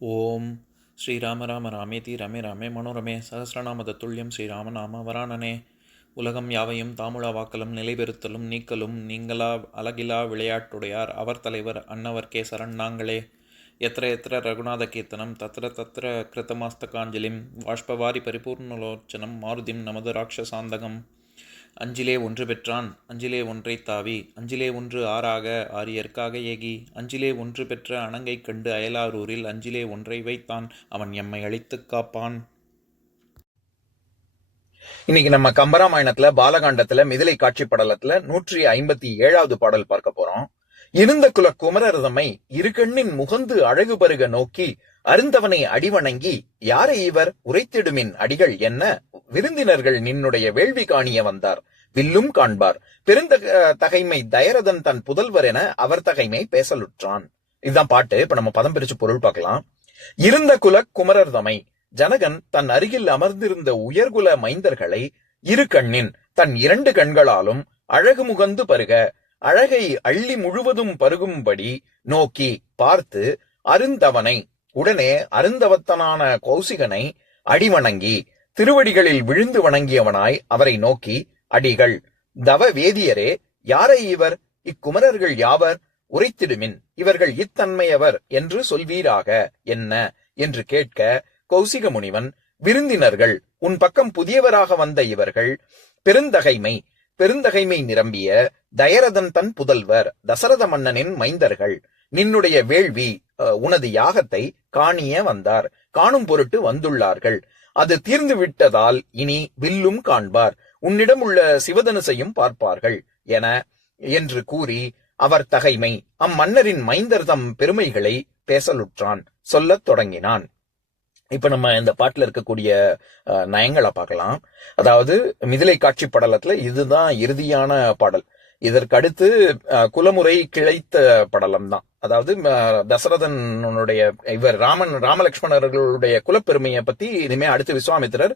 ஓம் ஸ்ரீராம ராம ராமேதி ரமே ராமே மனோரமே சகசிரநாம தத்துல்யம் ஸ்ரீராம நாம வராணனே. உலகம் யாவையும் தாமுழா வாக்கலும் நிலைபெறுத்தலும் நீக்கலும் நீங்களா அழகிலா விளையாட்டுடையார் அவர் தலைவர் அன்னவர் கேசரன் நாங்களே. எத்திர எத்திர ரகுநாத கீர்த்தனம் தத்திர தத்திர கிருத்தமாஸ்தகாஞ்சலிம் வாஷ்பவாரி பரிபூர்ணலோச்சனம் மாருதிம் நமது ராட்சசாந்தகம். அஞ்சிலே ஒன்று பெற்றான் அஞ்சிலே ஒன்றை தாவி அஞ்சிலே ஒன்று ஆறாக ஆரியர்க்காக ஏகி அஞ்சிலே ஒன்று பெற்ற அணங்கை கண்டு அயலாரூரில் அஞ்சிலே ஒன்றை வைத்தான் அவன் எம்மை அழித்துக் காப்பான். இன்னைக்கு நம்ம கம்பராமாயணத்துல பாலகாண்டத்துல மிதிலை காட்சி படலத்துல 157வது பாடல் பார்க்க போறோம். இருந்த குல குமரர்தமை இரு கண்ணின் முகந்து அழகு பருக நோக்கி அருந்தவனை அடிவணங்கி யாரை இவர் உரைத்திடுமின் அடிகள் என்ன விருந்தினர்கள் நின்னுடைய வேள்வி காணிய வந்தார் வில்லும் காண்பார் பெருந்த தகைமை தயரதன் தன் புதல்வர் என அவர் தகைமை பேசலுற்றான். இதுதான் பாட்டு. இப்ப நம்ம பதம் பிரிச்சு பொருள் பார்க்கலாம். இருந்த குல குமரர்தமை ஜனகன் தன் அருகில் அமர்ந்திருந்த உயர்குல மைந்தர்களை இரு கண்ணின் தன் 2 கண்களாலும் அழகு முகந்து பருக அழகை அள்ளி முழுவதும் பருகும்படி நோக்கி பார்த்து அருந்தவனை உடனே அருந்தவத்தனான கௌசிகனை அடிவணங்கி திருவடிகளில் விழுந்து வணங்கியவனாய் அவரை நோக்கி அடிகள் தவ வேதியரே யாரை இவர் இக்குமரர்கள் யாவர் உரைத்திடுமின் இவர்கள் இத்தன்மையவர் என்று சொல்வீராக என்ன என்று கேட்க கௌசிக முனிவன் விருந்தினர்கள் உன் பக்கம் புதியவராக வந்த இவர்கள் பெருந்தகைமை நிரம்பிய தயரதன் தன் புதல்வர் தசரத மன்னனின் மைந்தர்கள் நின்னுடைய வேள்வி உனது யாகத்தை காணிய வந்தார் காணும் பொருட்டு வந்துள்ளார்கள். அது தீர்ந்து விட்டதால் இனி வில்லும் காண்பார் உன்னிடம் உள்ள சிவதனுசையும் பார்ப்பார்கள் என்று கூறி அவர் தகைமை அம்மன்னரின் மைந்தர் தம் பெருமைகளை பேசலுற்றான் சொல்லத் தொடங்கினான். இப்ப நம்ம இந்த பாட்டுல இருக்கக்கூடிய நயங்களை பார்க்கலாம். அதாவது மிதிலை காட்சி படலத்துல இதுதான் இறுதியான பாடல். இதற்கு அடுத்து குலமுறை கிளைத்த படலம் தான். அதாவது தசரதனுடைய இவர் ராமலட்சுமணர்களுடைய குலப்பெருமையை பத்தி இனிமே அடுத்து விஸ்வாமித்திரர்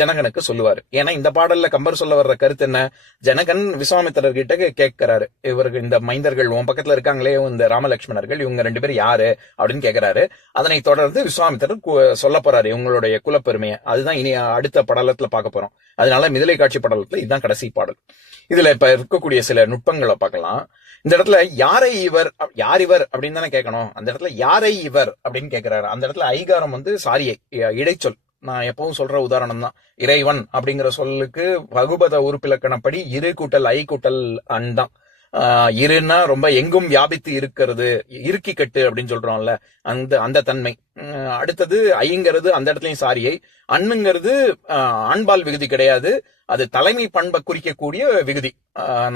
ஜனகனுக்கு சொல்லுவாரு. ஏன்னா இந்த பாடல்ல கம்பர் சொல்ல வர்ற கருத்து என்ன, ஜனகன் விஸ்வாமித்திரர் கிட்ட கேட்கிறாரு, இவருக்கு இந்த மைந்தர்கள் உன் பக்கத்துல இருக்காங்களே இந்த ராமலட்சுமணர்கள் இவங்க 2 பேரும் யாரு அப்படின்னு கேட்கிறாரு. அதனை தொடர்ந்து விஸ்வாமித்திரர் சொல்ல போறாரு இவங்களுடைய குலப்பெருமையை. அதுதான் இனி அடுத்த படலத்துல பார்க்க போறோம். அதனால மிதிலை காட்சி படலத்துல இதுதான் கடைசி பாடல். இதுல இப்ப இருக்கக்கூடிய சில நுட்பங்களை பார்க்கலாம். இந்த இடத்துல யாரை இவர் யார் இவர் அப்படின்னு தானே கேட்கணும். அந்த இடத்துல யாரை இவர் அப்படின்னு கேட்கிறாரு. அந்த இடத்துல ஐகாரம் சாரியை இடைச்சொல். நான் எப்பவும் சொல்ற உதாரணம் தான். இறைவன் அப்படிங்கிற சொல்லுக்கு வகுபத உறுப்பிலக்கணப்படி இரு கூட்டல் ஐ கூட்டல் அன் தான். இருன்னா ரொம்ப எங்கும் வியாபித்து இருக்கிறது, இறுக்கி கட்டு அப்படின்னு சொல்றோம்ல, அந்த தன்மை. அடுத்தது ஐங்கிறது அந்த இடத்துலயும் சாரியை. அண்ணுங்கிறது ஆண்பால் விகுதி கிடையாது, அது தலைமை பண்பை குறிக்கக்கூடிய விகுதி.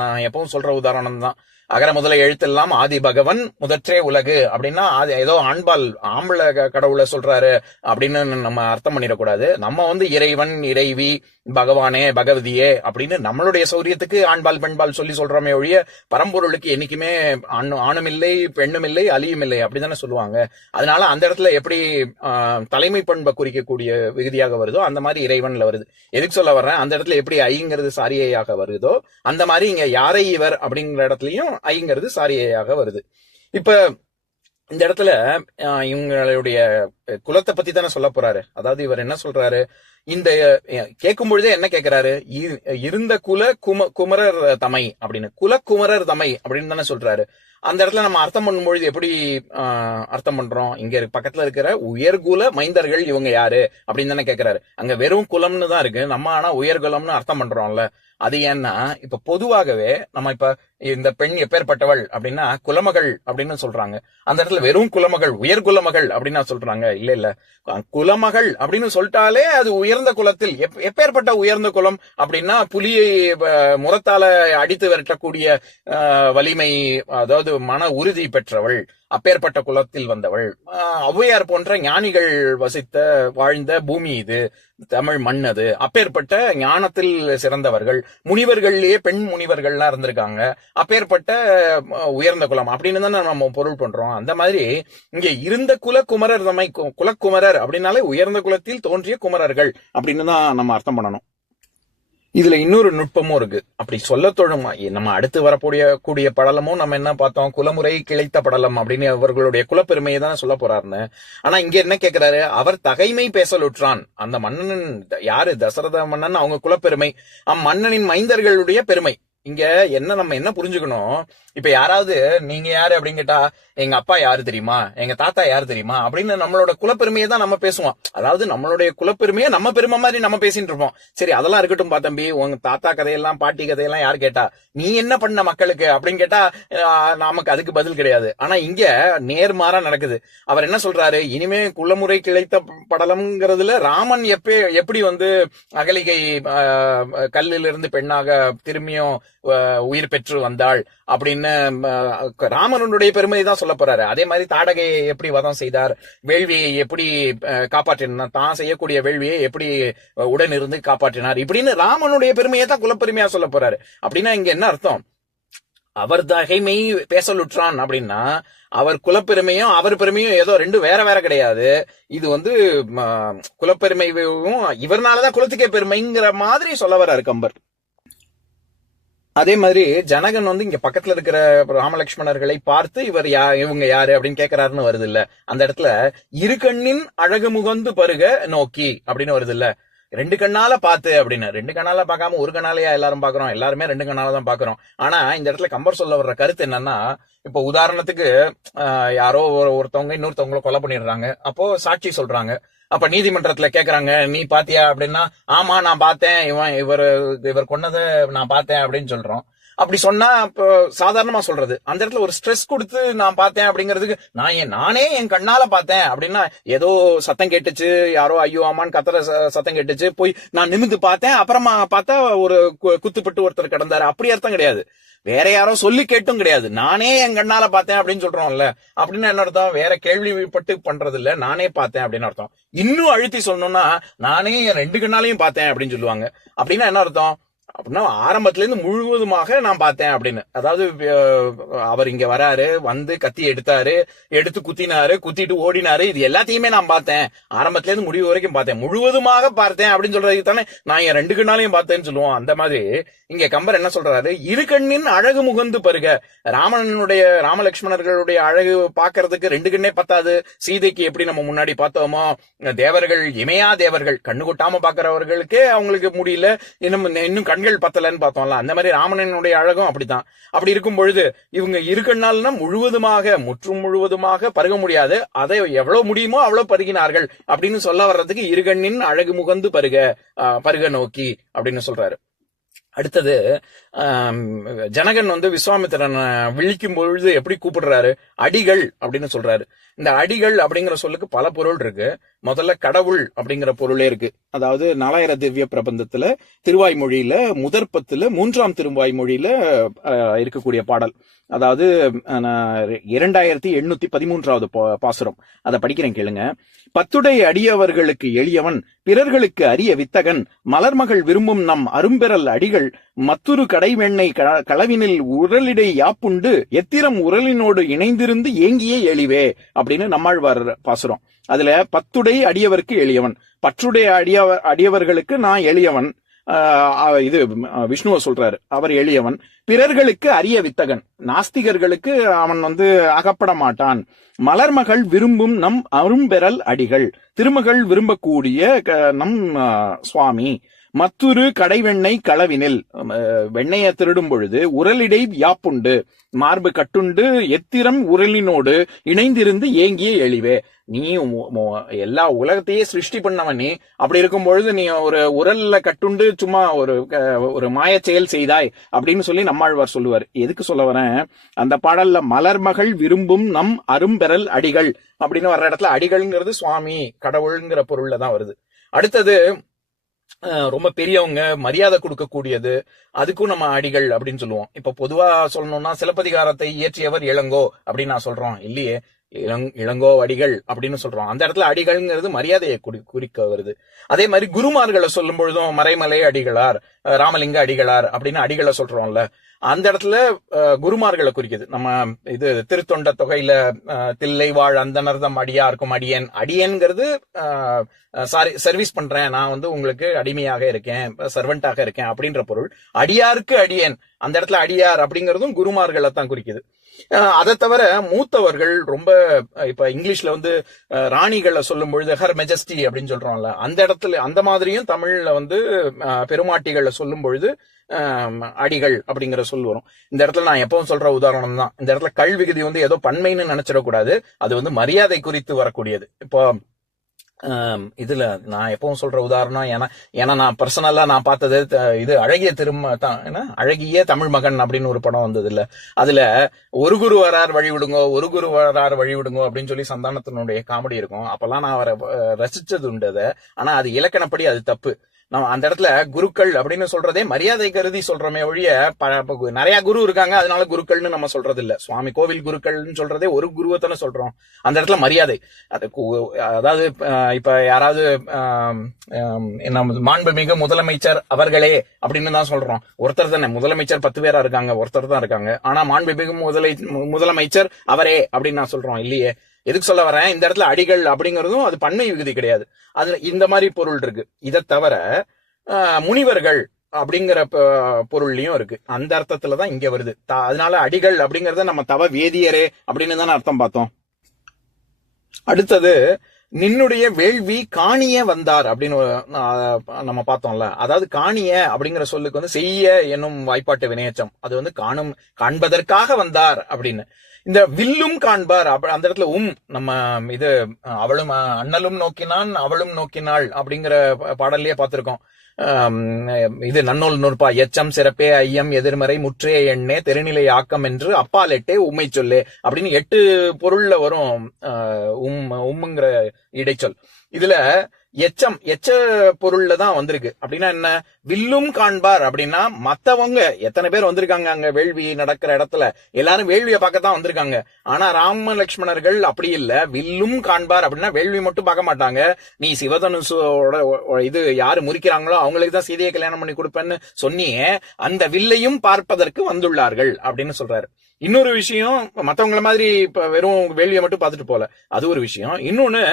நான் எப்பவும் சொல்ற உதாரணம் தான். அகர முதல எழுத்தெல்லாம் ஆதி பகவன் முதற்றே உலகு அப்படின்னா ஏதோ ஆண்பால் ஆம்பளை கடவுளை சொல்றாரு அப்படின்னு நம்ம அர்த்தம் பண்ணிடக்கூடாது. நம்ம இறைவன் இறைவி பகவானே பகவதியே அப்படின்னு நம்மளுடைய சௌரியத்துக்கு ஆண்பால் பெண்பால் சொல்லி சொல்றோமே ஒழிய பரம்பொருளுக்கு என்னைக்குமே ஆணும் இல்லை பெண்ணும் இல்லை அலியும் இல்லை அப்படித்தானே சொல்லுவாங்க. அதனால அந்த இடத்துல எப்படி தலைமை பண்பை குறிக்கக்கூடிய விகுதியாக வருதோ அந்த மாதிரி இறைவன்ல வருது. எதுக்கு சொல்ல வர்றேன், அந்த இடத்துல எப்படி ஐங்கிறது சாரியையாக வருதோ அந்த மாதிரி இங்க யாரை இவர் அப்படிங்கிற இடத்துலயும் ஐங்கிறது சாரியையாக வருது. இப்ப இந்த இடத்துல இவங்களுடைய குலத்தை பத்தி தானே சொல்ல போறாரு. அதாவது இவர் என்ன சொல்றாரு, இந்த கேட்கும் பொழுதே என்ன கேட்கிறாரு, இருந்த குமரர் தமை அப்படின்னு குமரர் தமை அப்படின்னு தானே சொல்றாரு. அந்த இடத்துல நம்ம அர்த்தம் பண்ணும்பொழுது எப்படி அர்த்தம் பண்றோம், இங்க பக்கத்துல இருக்கிற உயர்குல மைந்தர்கள் இவங்க யாரு அப்படின்னு தானே கேட்கிறாரு. அங்க வெறும் குலம்னு தான் இருக்கு, நம்ம ஆனா உயர்குலம்னு அர்த்தம் பண்றோம்ல. அது ஏன்னா இப்ப பொதுவாகவே நம்ம இப்ப இந்த பெண் எப்பேற்பட்டவள் அப்படின்னா குலமகள் அப்படின்னு சொல்றாங்க. அந்த இடத்துல வெறும் குலமகள் உயர்குலமகள் அப்படின்னு சொல்றாங்க. இல்ல குலமகள் அப்படின்னு சொல்லிட்டாலே அது உயர்ந்த குலத்தில் எப்பேற்பட்ட உயர்ந்த குலம் அப்படின்னா புலியை முரத்தால அடித்து விரட்டக்கூடிய வலிமை, அதாவது மன உறுதி பெற்றவள், அப்பேற்பட்ட குலத்தில் வந்தவள். ஔவையார் போன்ற ஞானிகள் வாழ்ந்த பூமி இது, தமிழ் மண் அது. அப்பேற்பட்ட ஞானத்தில் சிறந்தவர்கள், முனிவர்கள்லயே பெண் முனிவர்கள்லாம் இருந்திருக்காங்க. அப்பேற்பட்ட உயர்ந்த குலம் அப்படின்னு தானே நம்ம பொருள் பண்றோம். அந்த மாதிரி இங்க இருந்த குமரர் தம்மை குலக்குமரர் அப்படின்னாலே உயர்ந்த குலத்தில் தோன்றிய குமரர்கள் அப்படின்னு தான் நம்ம அர்த்தம் பண்ணணும். இதுல இன்னொரு நுட்பமும் இருக்கு. அப்படி சொல்ல தோணும், நம்ம அடுத்து வரக்கூடிய படலமும் நம்ம என்ன பார்த்தோம், குலமுறை கிளைத்த படலம் அப்படின்னு அவர்களுடைய குலப்பெருமையை தான் சொல்ல போறாருன்னு. ஆனா இங்க என்ன கேட்கிறாரு, அவர் தகைமை பேசலுற்றான். அந்த மன்னன் யாரு, தசரத மன்னன், அவங்க குலப்பெருமை, அம்மன்னனின் மைந்தர்களுடைய பெருமை. இங்க நம்ம என்ன புரிஞ்சுக்கணும், இப்ப யாராவது நீங்க யாரு அப்படின்னு கேட்டா, எங்க அப்பா யாரு தெரியுமா, எங்க தாத்தா யாரு தெரியுமா அப்படின்னு நம்மளோட குலப்பெருமையை தான் நம்ம பேசுவோம். அதாவது நம்மளுடைய குலப்பெருமையை நம்ம பெருமை மாதிரி நம்ம பேசிட்டு இருப்போம். சரி, அதெல்லாம் இருக்கட்டும் தம்பி, உங்க தாத்தா கதையெல்லாம் பாட்டி கதையெல்லாம் யார் கேட்டா, நீ என்ன பண்ண மக்களுக்கு அப்படின்னு கேட்டா நமக்கு அதுக்கு பதில் கிடையாது. ஆனா இங்க நேர்மாறா நடக்குது. அவர் என்ன சொல்றாரு, இனிமே குலமுறை கிளைத்த படலம்ங்கிறதுல ராமன் எப்படி அகலிகை கல்லிலிருந்து பெண்ணாக திரும்பியும் உயிர் பெற்று வந்தாள் அப்படின்னு ராமனுடைய பெருமையை தான் சொல்ல போறாரு. அதே மாதிரி தாடகையை எப்படி வதம் செய்தார், வேள்வியை எப்படி காப்பாற்றினார், தான் செய்யக்கூடிய வேள்வியை எப்படி உடன் இருந்து காப்பாற்றினார், இப்படின்னு ராமனுடைய பெருமையை தான் குலப்பெருமையா சொல்ல போறாரு. அப்படின்னா இங்க என்ன அர்த்தம், அவர் தகைமை பேசலுற்றான் அப்படின்னா அவர் குலப்பெருமையும் அவர் பெருமையும் ஏதோ ரெண்டும் வேற வேற கிடையாது. இது குலப்பெருமையும் இவர்னாலதான் குலத்துக்கே பெருமைங்கிற மாதிரி சொல்ல வர்றாரு கம்பர். அதே மாதிரி ஜனகன் இங்க பக்கத்துல இருக்கிற ராமலட்சுமணர்களை பார்த்து இவங்க யாரு அப்படின்னு கேட்கிறாருன்னு வருது இல்ல. அந்த இடத்துல இரு கண்ணின் அழகு முகந்து பருக நோக்கி அப்படின்னு வருது இல்ல. ரெண்டு கண்ணால பார்த்து அப்படின்னு, ரெண்டு கண்ணால பார்க்காம ஒரு கண்ணாலையா எல்லாரும் பாக்குறோம், எல்லாருமே ரெண்டு கண்ணால தான் பாக்குறோம். ஆனா இந்த இடத்துல கம்பர் சொல்ல வர்ற கருத்து என்னன்னா, இப்ப உதாரணத்துக்கு யாரோ ஒருத்தவங்க இன்னொருத்தவங்கள கொலை பண்ணிடுறாங்க, அப்போ சாட்சி சொல்றாங்க. அப்ப நீதிமன்றத்துல கேக்குறாங்க, நீ பாத்தியா அப்படின்னா, ஆமா நான் பார்த்தேன், இவர் கொன்னதை நான் பார்த்தேன் அப்படின்னு சொல்றோம். அப்படி சொன்னா சாதாரணமா சொல்றது. அந்த இடத்துல ஒரு ஸ்ட்ரெஸ் கொடுத்து நான் பார்த்தேன் அப்படிங்கிறதுக்கு, நானே என் கண்ணால பார்த்தேன் அப்படின்னா, ஏதோ சத்தம் கேட்டுச்சு, யாரோ ஐயோ ஆமான்னு கத்துற சத்தம் கேட்டுச்சு, போய் நான் நிமிந்து பார்த்தேன், அப்புறமா பார்த்தா ஒரு குத்துப்பட்டு ஒருத்தர் கிடந்தாரு, அப்படி அர்த்தம் கிடையாது. வேற யாரோ சொல்லி கேட்டும் கிடையாது, நானே என் கண்ணால பார்த்தேன் அப்படின்னு சொல்றோம்ல. அப்படின்னா என்ன அர்த்தம், வேற கேள்விப்பட்டு பண்றது இல்ல, நானே பார்த்தேன் அப்படின்னு அர்த்தம். இன்னும் அழுத்தி சொல்லணும்னா, நானே என் ரெண்டு கண்ணாலையும் பார்த்தேன் அப்படின்னு சொல்லுவாங்க. அப்படின்னா என்ன அர்த்தம் அப்படின்னா, ஆரம்பத்துல இருந்து முழுவதுமாக நான் பார்த்தேன் அப்படின்னு. அதாவது அவர் இங்க வராரு, கத்தி எடுத்து குத்திட்டு ஓடினாரு, இது எல்லாத்தையுமே நான் பார்த்தேன், ஆரம்பத்துல இருந்து முடிவு வரைக்கும் பார்த்தேன், முழுவதுமாக பார்த்தேன் அப்படின்னு சொல்றதுக்கு தானே நான் என் ரெண்டு கண்ணாலையும் பார்த்தேன்னு சொல்லுவோம். அந்த மாதிரி இங்க கம்பர் என்ன சொல்றாரு, இரு கண்ணின் அழகு முகந்து பருக. ராமலட்சுமணர்களுடைய அழகு பாக்குறதுக்கு ரெண்டு கண்ணே பத்தாது. சீதைக்கு எப்படி நம்ம முன்னாடி பார்த்தோமோ, தேவர்கள் இமையா தேவர்கள், கண்ணு கொட்டாம பாக்குறவர்களுக்கே அவங்களுக்கு முடியல, இன்னும் கண்கள் பத்தலன்னு பார்த்தோம்ல. அந்த மாதிரி ராமனுடைய அழகும் அப்படித்தான். அப்படி இருக்கும் பொழுது இவங்க இரு கண்ணால்னா முற்றும் முழுவதுமாக பருக முடியாது, அதை எவ்வளவு முடியுமோ அவ்வளவு பருகினார்கள் அப்படின்னு சொல்ல வர்றதுக்கு இரு கண்ணின் அழகு முகந்து பருக நோக்கி அப்படின்னு சொல்றாரு. அடுத்தது ஜனகன் விஸ்வாமித்திரன் விழிக்கும் பொழுது எப்படி கூப்பிடுறாரு, அடிகள் அப்படின்னு சொல்றாரு. இந்த அடிகள் அப்படிங்கிற சொல்லுக்கு பல பொருள் இருக்கு. முதல்ல கடவுள் அப்படிங்கிற பொருளே இருக்கு. அதாவது 4000 திவ்ய பிரபந்தத்துல திருவாய்மொழியில முதற்பத்துல 3ஆம் திருவாய்மொழியில இருக்கக்கூடிய பாடல். அதாவது 2813வது பாசுரம். அதை படிக்கிறேன் கேளுங்க. பத்துடை அடியவர்களுக்கு எளியவன், பிறர்களுக்கு அரிய வித்தகன், மலர்மகள் விரும்பும் நம் அரும்பெறல் அடிகள், மத்துரு கடைவெண்ணெய் களவினில் உரலிடை யாப்புண்டு, எத்திரம் உரலினோடு இணைந்திருந்து ஏங்கியே எளிவே அப்படின்னு நம்மாழ்வார் பாசுரம். அதுல பத்துடை அடியவருக்கு எளியவன், பற்றுடைய அடியவர்களுக்கு நான் எளியவன், இது விஷ்ணுவ சொல்றாரு, அவர் எளியவன். பிறர்களுக்கு அரிய வித்தகன், நாஸ்திகர்களுக்கு அவன் அகப்பட மாட்டான். மலர்மகள் விரும்பும் நம் அரும்பெறல் அடிகள், திருமகள் விரும்பக்கூடிய நம் சுவாமி. மத்துரு கடைவெண்ணெய் களவினில், வெண்ணைய திருடும் பொழுது உரலிடை யாப்புண்டு, மார்பு கட்டுண்டு, எத்திரம் உரலினோடு இணைந்திருந்து ஏங்கிய எளிவே. நீ எல்லா உலகத்தையே சிருஷ்டி பண்ணவன், நீ அப்படி இருக்கும் பொழுது நீ ஒரு உரல்ல கட்டுண்டு சும்மா ஒரு மாய செயல் செய்தாய் அப்படின்னு சொல்லி நம்மாழ்வார் சொல்லுவார். எதுக்கு சொல்ல வரேன், அந்த பாடல்ல மலர்மகள் விரும்பும் நம் அரும்பெறல் அடிகள் அப்படின்னு வர்ற இடத்துல அடிகள்ங்கிறது சுவாமி கடவுள்ங்கிற பொருள்ல தான் வருது. அடுத்தது ரொம்ப பெரியவங்க, மரியாதை கொடுக்கக்கூடியது, அதுக்கும் நம்ம அடிகள் அப்படின்னு சொல்லுவோம். இப்ப பொதுவா சொல்லணும்னா, சிலப்பதிகாரத்தை இயற்றியவர் இளங்கோ அப்படின்னு நான் சொல்றோம் இல்லையே. இளங்கோ அடிகள் அப்படின்னு சொல்றோம். அந்த இடத்துல அடிகள்ங்கிறது மரியாதையை குறிக்க வருது. அதே மாதிரி குருமார்களை சொல்லும் பொழுதும் மறைமலை அடிகளார், ராமலிங்க அடிகளார் அப்படின்னு அடிகளை சொல்றோம்ல, அந்த இடத்துல குருமார்களை குறிக்குது. நம்ம இது திருத்தொண்ட தொகையில தில்லை வாழ் அந்தனர்தம் அடியாருக்கும் அடியன், அடியன்கிறது சர்வீஸ் பண்றேன், நான் உங்களுக்கு அடிமையாக இருக்கேன், சர்வெண்டாக இருக்கேன் அப்படின்ற பொருள். அடியாருக்கு அடியன், அந்த இடத்துல அடியார் அப்படிங்கிறதும் குருமார்களை தான் குறிக்குது. அதை தவிர மூத்தவர்கள் ரொம்ப, இப்ப இங்கிலீஷ்ல ராணிகளை சொல்லும் பொழுது ஹர் மெஜஸ்டி அப்படின்னு சொல்றோம்ல, அந்த இடத்துல அந்த மாதிரியும் தமிழ்ல பெருமாட்டிகளை சொல்லும் பொழுது அடிகள் அப்படிங்கிற சொல் வரும். இந்த இடத்துல நான் எப்பவும் சொல்ற உதாரணம் தான். இந்த இடத்துல கல் விகுதி ஏதோ பன்மைன்னு நினைச்சிடக்கூடாது. அது மரியாதை குறித்து வரக்கூடியது. இப்போ இதுல நான் எப்பவும் சொல்ற உதாரணம், ஏன்னா நான் பர்சனலா நான் பார்த்தது இது அழகிய தமிழ் மகன் அப்படின்னு ஒரு படம் வந்தது இல்ல, அதுல ஒரு குரு வரார் வழி விடுங்கோ, ஒரு குரு வரார் வழி விடுங்கோ அப்படின்னு சொல்லி சந்தானத்தினுடைய காமெடி இருக்கும். அப்பெல்லாம் நான் அவரை ரசிச்சது உண்டு அதை. ஆனா அது இலக்கணப்படி அது தப்பு. நம்ம அந்த இடத்துல குருக்கள் அப்படின்னு சொல்றதே மரியாதை கருதி சொல்றோமே ஒழிய, நிறைய குரு இருக்காங்க அதனால குருக்கள்னு நம்ம சொல்றது இல்ல. சுவாமி கோவில் குருக்கள்னு சொல்றதே ஒரு குருவை தானே சொல்றோம். அந்த இடத்துல மரியாதை, அதாவது இப்ப யாராவது மாண்புமிகு முதலமைச்சர் அவர்களே அப்படின்னு தான் சொல்றோம். ஒருத்தர் தானே, முதலமைச்சர் 10 பேரா இருக்காங்க, ஒருத்தர் தான் இருக்காங்க. ஆனா மாண்புமிகு முதலமைச்சர் அவரே அப்படின்னு நான் சொல்றோம் இல்லையே. எதுக்கு சொல்ல வரேன், இந்த இடத்துல அடிகள் அப்படிங்கறதும் அது பன்மை விகுதி கிடையாது. அதுல இந்த மாதிரி பொருள் இருக்கு. இதை தவிர முனிவர்கள் அப்படிங்கிற பொருள்லயும் இருக்கு. அந்த அர்த்தத்துலதான் இங்க வருது. அதனால அடிகள் அப்படிங்கறத நம்ம தவ வேதியரே அப்படின்னு தானே அர்த்தம் பார்த்தோம். அடுத்தது நின்னுடைய வேள்வி காணிய வந்தார் அப்படின்னு நம்ம பார்த்தோம்ல. அதாவது காணிய அப்படிங்கிற சொல்லுக்கு செய்ய என்னும் வாய்ப்பாட்டு வினையச்சம். அது காண்பதற்காக வந்தார் அப்படின்னு. இந்த வில்லும் காண்பார் அந்த இடத்துல நம்ம இது அவளும் அண்ணலும் நோக்கினான் அவளும் நோக்கினாள் அப்படிங்கிற பாடல்லையே பார்த்திருக்கோம். இது நன்னூல் நூற்பா, எச்சம் சிறப்பே ஐயம் எதிர்மறை முற்றே எண்ணே தெருநிலை ஆக்கம் என்று அப்பால் எட்டே உண்மை சொல்லே அப்படின்னு 8 பொருள்ல வரும் உம்முங்கிற இடைச்சொல். இதுல எச்ச பொருள்ல தான் வந்திருக்கு. அப்படின்னா என்ன, வில்லும் காண்பார் அப்படின்னா மத்தவங்க எத்தனை பேர் வந்திருக்காங்க அங்க வேள்வி நடக்கிற இடத்துல, எல்லாரும் வேள்வியை பார்க்கத்தான் வந்திருக்காங்க. ஆனா ராம லட்சுமணர்கள் அப்படி இல்ல, வில்லும் காண்பார் அப்படின்னா வேள்வி மட்டும் பார்க்க மாட்டாங்க. நீ சிவதனுசோட இது யாரு முறிக்கிறாங்களோ அவங்களுக்கு தான் சீதையை கல்யாணம் பண்ணி கொடுப்பேன்னு சொன்னியே, அந்த வில்லையும் பார்ப்பதற்கு வந்துள்ளார்கள் அப்படின்னு சொல்றாரு. இன்னொரு விஷயம், மத்தவங்கள மாதிரி இப்ப வெறும் வேள்வியை மட்டும் பார்த்துட்டு போல, அது ஒரு விஷயம். இன்னொன்னு,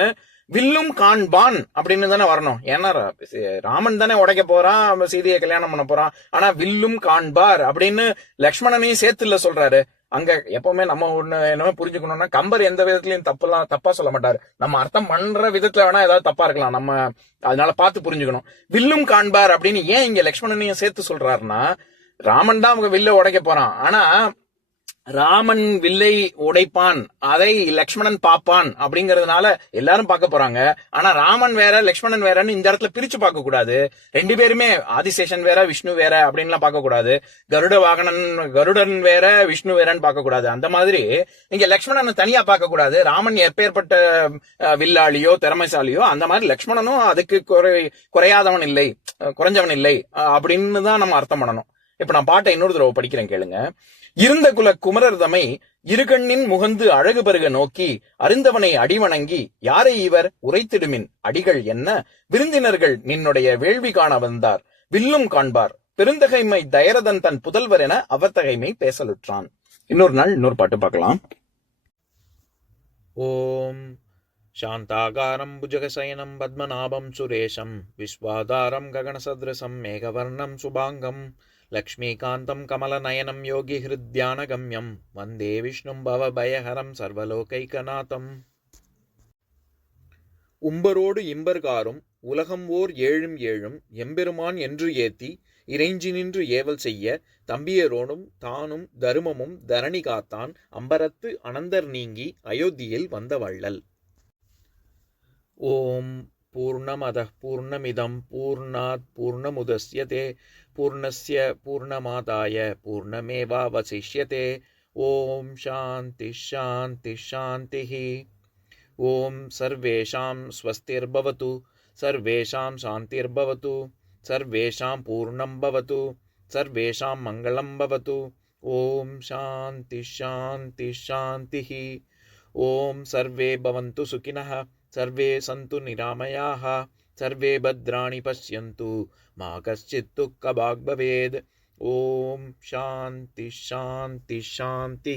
வில்லும் காண்பான் அப்படின்னு தானே வரணும். ஏன்னா ராமன் தானே உடைக்க போறான், சீதையை கல்யாணம் பண்ண போறான். ஆனா வில்லும் காண்பார் அப்படின்னு லக்ஷ்மணனையும் சேர்த்துல சொல்றாரு. அங்க எப்பவுமே நம்ம என்ன புரிஞ்சுக்கணும்னா, கம்பர் எந்த விதத்திலையும் தப்பா சொல்ல மாட்டாரு. நம்ம அர்த்தம் பண்ற விதத்துல வேணா ஏதாவது தப்பா இருக்கலாம், நம்ம அதனால பார்த்து புரிஞ்சுக்கணும். வில்லும் காண்பார் அப்படின்னு ஏன் இங்க லக்ஷ்மணனையும் சேர்த்து சொல்றாருன்னா, ராமன் தான் அவங்க வில்ல உடைக்க போறான். ஆனா ராமன் வில்லை உடைப்பான், அதை லக்ஷ்மணன் பாப்பான் அப்படிங்கறதுனால எல்லாரும் பார்க்க போறாங்க. ஆனா ராமன் வேற லக்ஷ்மணன் வேறன்னு இந்த இடத்துல பிரிச்சு பார்க்க கூடாது. 2 பேருமே ஆதிசேஷன் வேற விஷ்ணு வேற அப்படின்லாம் பார்க்க கூடாது. கருடன் வேற விஷ்ணு வேறன்னு பார்க்க கூடாது. அந்த மாதிரி இங்க லக்ஷ்மணன் தனியா பார்க்க கூடாது. ராமன் எப்பேற்பட்ட வில்லாளியோ திறமைசாலியோ அந்த மாதிரி லக்ஷ்மணனும் அதுக்கு குறையாதவன் இல்லை, குறைஞ்சவன் இல்லை அப்படின்னு தான் நம்ம அர்த்தம் பண்ணணும். இப்ப நான் பாட்டை இன்னொரு தடவை படிக்கிறேன் கேளுங்க. இருந்த குல குமரர் தமை இருகண்ணின் முகந்து அழகு பருக நோக்கி அருந்தவனை அடிவணங்கி யாரை இவர் உரைத்திடுமின் அடிகள் என்ன விருந்தினர்கள் நின்னுடைய வேள்வி காண வந்தார் வில்லும் காண்பார் பெருந்தகைமை தயரதன் தன் புதல்வர் என அவர்தகைமை பேசலுற்றான். இன்னொரு நாள் இன்னொரு பாட்டு பார்க்கலாம். ஓம் சாந்தாகாரம் புஜகசயனம் பத்மநாபம் சுரேஷம் விஸ்வாதாரம் ககனசத்ரசம் மேகவர்ணம் சுபாங்கம் லக்ஷ்மீகாந்தம் கமலநயனம் யோகி ஹிருத்யானகம்யம் வந்தே விஷ்ணும் பவபயஹரம் சர்வலோகைகநாதம். உம்பரோடு இம்பர்காரும் உலகம் ஓர் ஏழும் ஏழும் எம்பெருமான் என்று ஏத்தி இறைஞ்சி நின்று ஏவல் செய்ய தம்பியரோடும் தானும் தருமமும் தரணி காத்தான் அம்பரத்து அனந்தர் நீங்கி அயோத்தியில் வந்த வள்ளல். ஓம் பூர்ணமதః பூர்ணமிதம் பூர்ணாத் பூர்ணமுதஸ்யதே பூர்ணஸ்ய பூர்ணமாதாய பூர்ணமேவாவசிஷ்யதே. ஓம் சாந்தி சாந்தி சாந்திः. ஓம் சர்வேஷாம் ஸ்வஸ்திர்பவது சர்வேஷாம் சாந்திர்பவது சர்வேஷாம் பூர்ணம் பவது சர்வேஷாம் மங்களம் பவது. ஓம் சாந்தி சாந்தி சாந்திः. ஓம் சர்வே பவந்து சுகினஹ சர்வே சந்து நிராமயாः சர்வே பத்ராணி பஷ்யந்து மா கஷ்சித் துக்கபாக் பவேத். ஓம் சாந்தி ஷாந்தி ஷாந்தி.